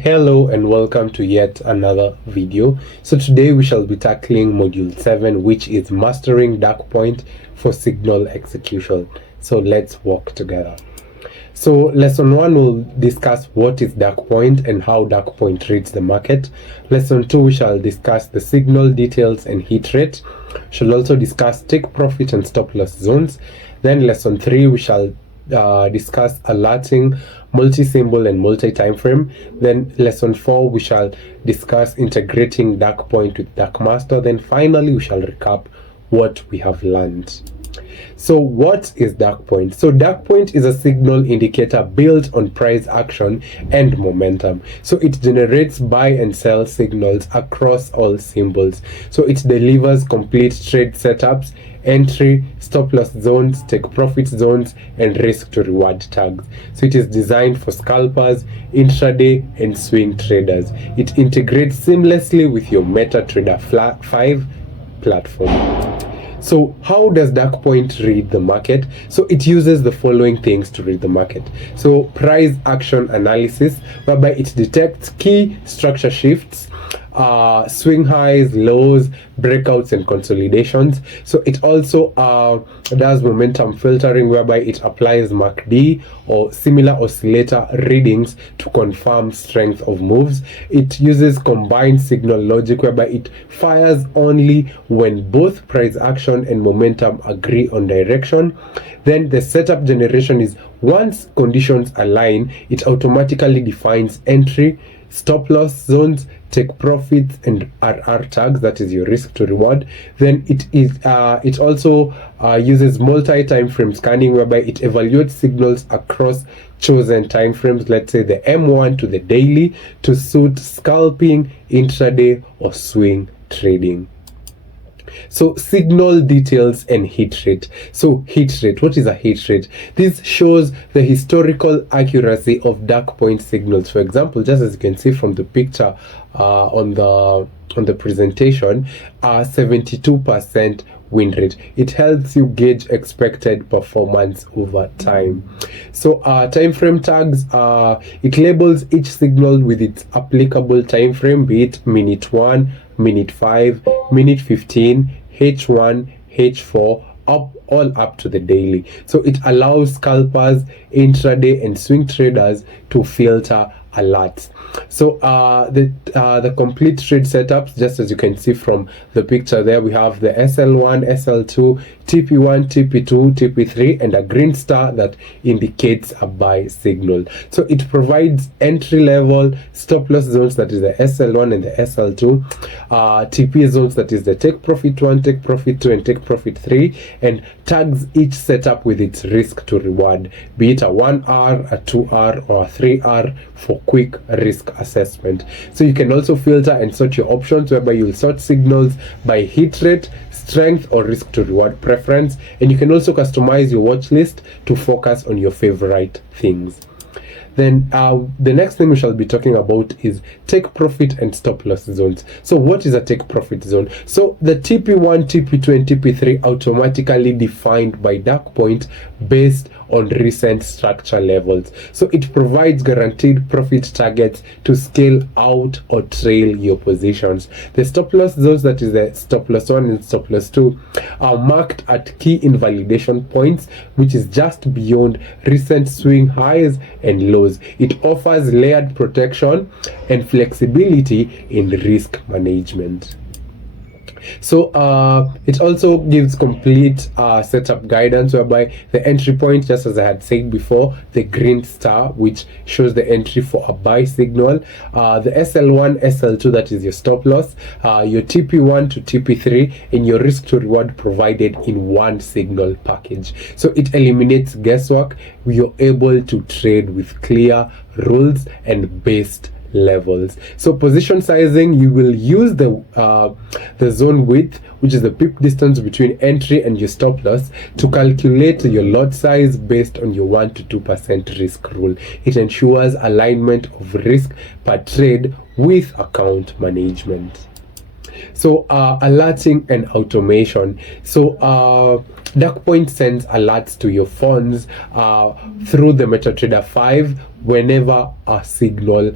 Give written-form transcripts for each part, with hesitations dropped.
Hello and welcome to yet another video. So today we shall be tackling module 7, which is mastering dark point for signal execution. So let's walk together. So lesson 1 will discuss what is dark point and how dark point reads the market. Lesson 2 we shall discuss the signal details and hit rate. We shall also discuss take profit and stop loss zones. Then lesson 3 we shall discuss alerting, multi-symbol and multi-time frame. Then lesson 4 we shall discuss integrating dark point with dark master. Then finally we shall recap what we have learned. So what is dark point? So dark point is a signal indicator built on price action and momentum. So it generates buy and sell signals across all symbols. So it delivers complete trade setups, entry, stop loss zones, take profit zones, and risk to reward tags. So it is designed for scalpers, intraday, and swing traders. It integrates seamlessly with your MetaTrader 5 platform. So how does dark point read the market? So it uses the following things to read the market. So price action analysis, whereby it detects key structure shifts, swing highs, lows, breakouts, and consolidations. So it also does momentum filtering, whereby it applies MACD or similar oscillator readings to confirm strength of moves. It uses combined signal logic, whereby it fires only when both price action and momentum agree on direction. Then the setup generation is once conditions align, it automatically defines entry, stop loss zones, take profits, and RR tags, that is your risk to reward. Then it also uses multi-time frame scanning, whereby it evaluates signals across chosen time frames, let's say the M1 to the daily, to suit scalping, intraday, or swing trading. So signal details and hit rate. So hit rate, what is a hit rate? This shows the historical accuracy of dark point signals. For example, just as you can see from the picture on the presentation, 72% win rate. It helps you gauge expected performance over time. So time frame tags, it labels each signal with its applicable time frame, be it minute 1, minute 5, minute 15, H1, H4, all up to the daily. So it allows scalpers, intraday, and swing traders to filter alerts. So the complete trade setups, just as you can see from the picture there, we have the SL1, SL2, TP1, TP2, TP3, and a green star that indicates a buy signal. So it provides entry level stop loss zones, that is the SL1 and the SL2, TP zones, that is the take profit 1, take profit 2, and take profit 3, and tags each setup with its risk to reward, be it a 1R, a 2R, or a 3R for quick risk assessment. So you can also filter and sort your options, whereby you'll sort signals by hit rate, strength, or risk to reward preference, and you can also customize your watch list to focus on your favorite things. Then the next thing we shall be talking about is take profit and stop loss zones. So what is a take profit zone? So the TP1, TP2, and TP3 automatically defined by dark point based on recent structure levels. So it provides guaranteed profit targets to scale out or trail your positions. The stop loss zones, that is the stop loss 1 and stop loss 2, are marked at key invalidation points, which is just beyond recent swing highs and lows. It offers layered protection and flexibility in risk management. So it also gives complete setup guidance, whereby the entry point, just as I had said before, the green star, which shows the entry for a buy signal, the SL1, SL2, that is your stop loss, your TP1 to TP3, and your risk to reward provided in one signal package. So it eliminates guesswork. You're able to trade with clear rules and based levels. So position sizing, you will use the zone width, which is the pip distance between entry and your stop loss, to calculate your lot size based on your 1 to 2% risk rule. It ensures alignment of risk per trade with account management. So alerting and automation. So dark point sends alerts to your phones through the MetaTrader 5 whenever a signal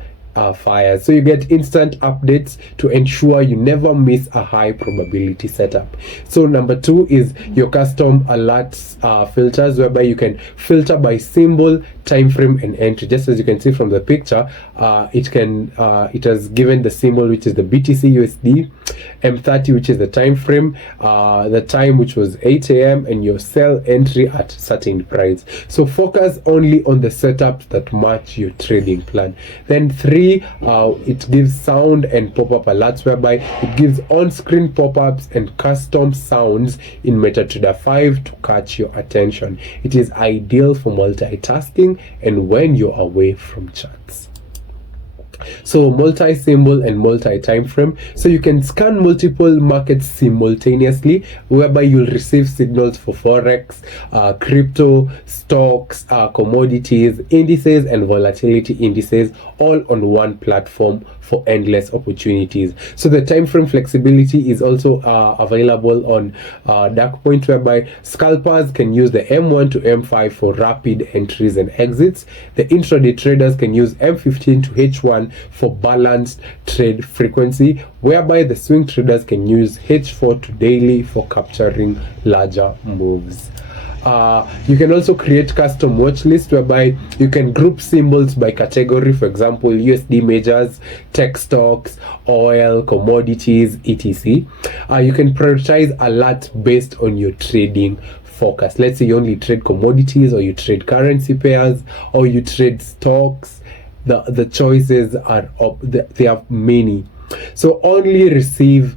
fires. So you get instant updates to ensure you never miss a high probability setup. So number 2 is your custom alerts filters, whereby you can filter by symbol, time frame, and entry. Just as you can see from the picture, it has given the symbol, which is the BTC USD, M30, which is the time frame, the time, which was 8 a.m., and your sell entry at certain price. So focus only on the setups that match your trading plan. Then 3, it gives sound and pop-up alerts, whereby it gives on-screen pop-ups and custom sounds in MetaTrader 5 to catch your attention. It is ideal for multitasking and when you're away from charts. So multi-symbol and multi-time frame. So you can scan multiple markets simultaneously, whereby you'll receive signals for forex, crypto, stocks, commodities, indices, and volatility indices, all on one platform for endless opportunities. So the time frame flexibility is also available on Dark Point, whereby scalpers can use the M1 to M5 for rapid entries and exits. The intraday traders can use M15 to H1 for balanced trade frequency, whereby the swing traders can use H4 to daily for capturing larger moves. You can also create custom watch list, whereby you can group symbols by category, for example USD majors, tech stocks, oil, commodities, etc. You can prioritize alerts based on your trading focus. Let's say you only trade commodities, or you trade currency pairs, or you trade stocks. The choices are they have many. So only receive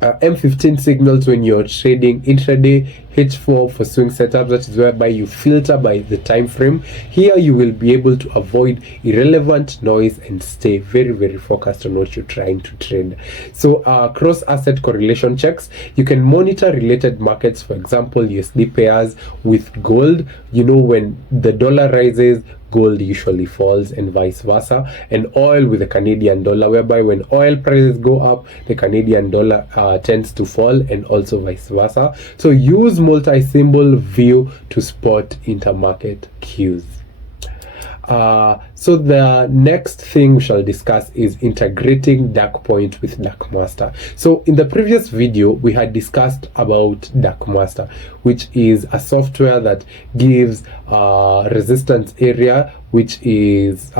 M15 signals when you're trading intraday, H4 for swing setup. That is whereby you filter by the time frame. Here you will be able to avoid irrelevant noise and stay very, very focused on what you're trying to trade. So cross asset correlation checks, you can monitor related markets, for example USD pairs with gold. You know, when the dollar rises, gold usually falls, and vice versa, and oil with the Canadian dollar, whereby when oil prices go up, the Canadian dollar tends to fall, and also vice versa. So use multi-symbol view to spot intermarket cues. So the next thing we shall discuss is integrating Dark Point with Darkmaster. So in the previous video, we had discussed about Darkmaster, which is a software that gives resistance area, which is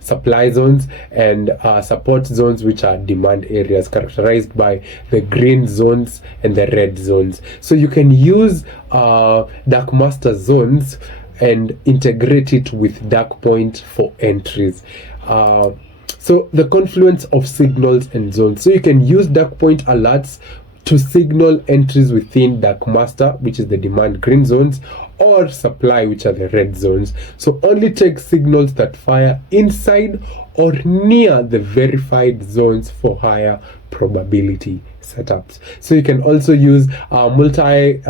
supply zones, and support zones, which are demand areas, characterized by the green zones and the red zones. So you can use Darkmaster zones and integrate it with Dark Point for entries. So the confluence of signals and zones. So you can use Dark Point alerts to signal entries within Darkmaster, which is the demand green zones, or supply, which are the red zones. So only take signals that fire inside or near the verified zones for higher probability setups. So you can also use multi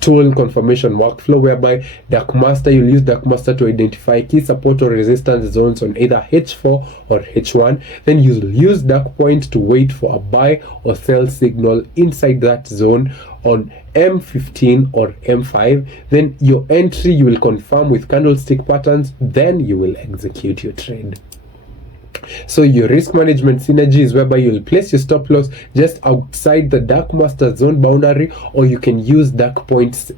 tool confirmation workflow, whereby Darkmaster, you'll use Darkmaster to identify key support or resistance zones on either H4 or H1. Then you'll use Dark Point to wait for a buy or sell signal inside that zone on M15 or M5. Then your entry you will confirm with candlestick patterns, then you will execute your trade. So your risk management synergy is whereby you'll place your stop loss just outside the Darkmaster zone boundary, or you can use Dark Point's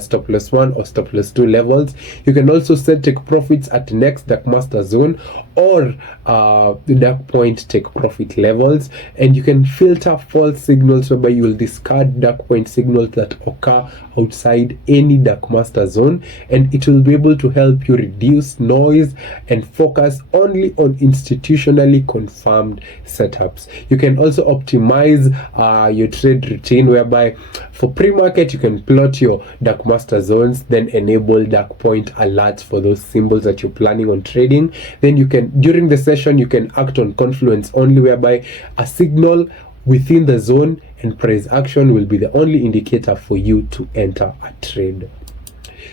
stop loss 1 or stop loss 2 levels. You can also set take profits at next Darkmaster zone or the Dark Point take profit levels, and you can filter false signals, whereby you will discard Dark Point signals that occur outside any Darkmaster zone, and it will be able to help you reduce noise and focus only on institutionally confirmed setups. You can also optimize your trade routine, whereby for pre-market you can plot your Darkmaster zones, then enable Dark Point alerts for those symbols that you're planning on trading. Then you can, during the session, you can act on confluence only, whereby a signal within the zone and price action will be the only indicator for you to enter a trade.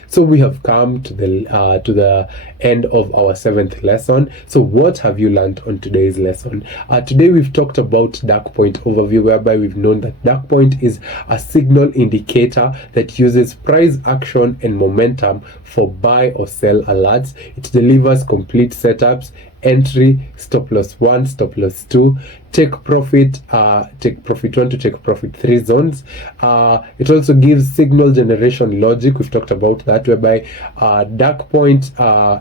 So we have come to the end of our 7th lesson. So what have you learned on today's lesson? Today we've talked about dark point overview, whereby we've known that dark point is a signal indicator that uses price action and momentum for buy or sell alerts. It delivers complete setups, entry, stop loss 1, stop loss 2, take profit 1 to take profit 3 zones. It also gives signal generation logic. We've talked about that, whereby dark point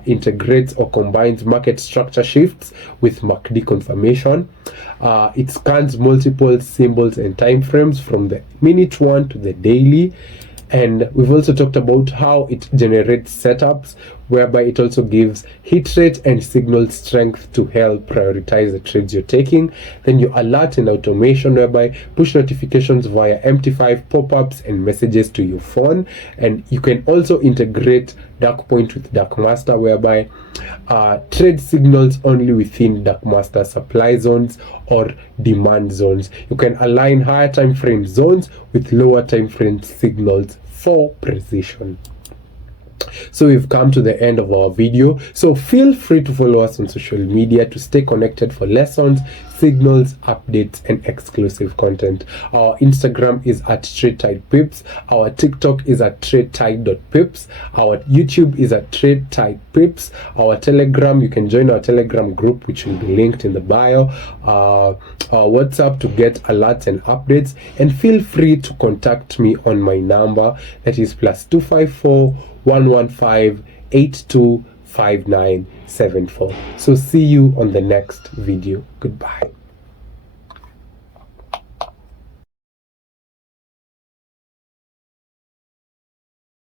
integrates or combines market structure shifts with MACD confirmation. It scans multiple symbols and time frames from the minute one to the daily. And we've also talked about how it generates setups, whereby it also gives hit rate and signal strength to help prioritize the trades you're taking. Then you alert and automation, whereby push notifications via MT5 pop-ups and messages to your phone. And you can also integrate dark point with dark master, whereby trade signals only within dark master supply zones or demand zones. You can align higher time frame zones with lower time frame signals for precision. So we've come to the end of our video. So feel free to follow us on social media to stay connected for lessons, signals, updates, and exclusive content. Our Instagram is at TradeTidePips. Our TikTok is at TradeTide.pips. Our YouTube is at TradeTidePips. Our Telegram, you can join our Telegram group, which will be linked in the bio. Our WhatsApp to get alerts and updates. And feel free to contact me on my number, that is +254 115 825974. So see you on the next video. Goodbye.